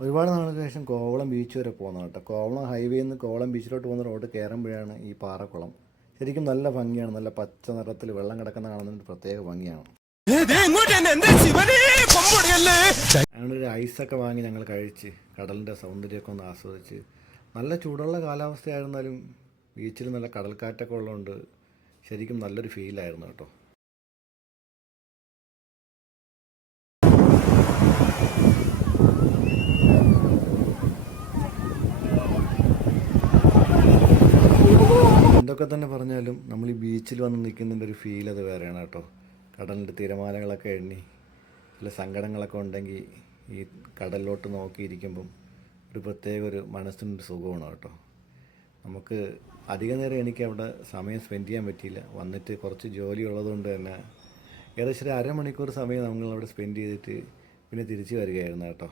ഒരുപാട് നാൾക്ക് ശേഷം കോവളം ബീച്ച് വരെ പോകുന്നത് കേട്ടോ. കോവളം ഹൈവേയിൽ നിന്ന് കോവളം ബീച്ചിലോട്ട് പോകുന്ന റോഡ് കയറുമ്പോഴാണ് ഈ പാറക്കുളം. ശരിക്കും നല്ല ഭംഗിയാണ്. നല്ല പച്ച നിറത്തിൽ വെള്ളം കിടക്കുന്ന കാണുന്നതിന് പ്രത്യേക ഭംഗിയാണ്. അങ്ങനൊരു ഐസൊക്കെ വാങ്ങി ഞങ്ങൾ കഴിച്ച് കടലിൻ്റെ സൗന്ദര്യമൊക്കെ ഒന്ന് ആസ്വദിച്ച്, നല്ല ചൂടുള്ള കാലാവസ്ഥയായിരുന്നാലും ബീച്ചിൽ നല്ല കടൽക്കാറ്റൊക്കെ ഉള്ളതുകൊണ്ട് ശരിക്കും നല്ലൊരു ഫീലായിരുന്നു കേട്ടോ. എന്തൊക്കെ തന്നെ പറഞ്ഞാലും നമ്മൾ ഈ ബീച്ചിൽ വന്ന് നിൽക്കുന്നതിൻ്റെ ഒരു ഫീൽ അത് വേറെയാണ് കേട്ടോ. കടലിൻ്റെ തിരമാലകളൊക്കെ എണ്ണി ചില സങ്കടങ്ങളൊക്കെ ഉണ്ടെങ്കിൽ ഈ കടലിലോട്ട് നോക്കിയിരിക്കുമ്പം ഒരു പ്രത്യേക ഒരു മനസ്സിനൊരു സുഖമാണ് കേട്ടോ. നമുക്ക് അധിക നേരം എനിക്ക് അവിടെ സമയം സ്പെൻഡ് ചെയ്യാൻ പറ്റിയില്ല. വന്നിട്ട് കുറച്ച് ജോലി ഉള്ളതുകൊണ്ട് തന്നെ ഏകദേശം ഒരു അരമണിക്കൂർ സമയം നമ്മളവിടെ സ്പെൻഡ് ചെയ്തിട്ട് പിന്നെ തിരിച്ചു വരികയായിരുന്നു കേട്ടോ.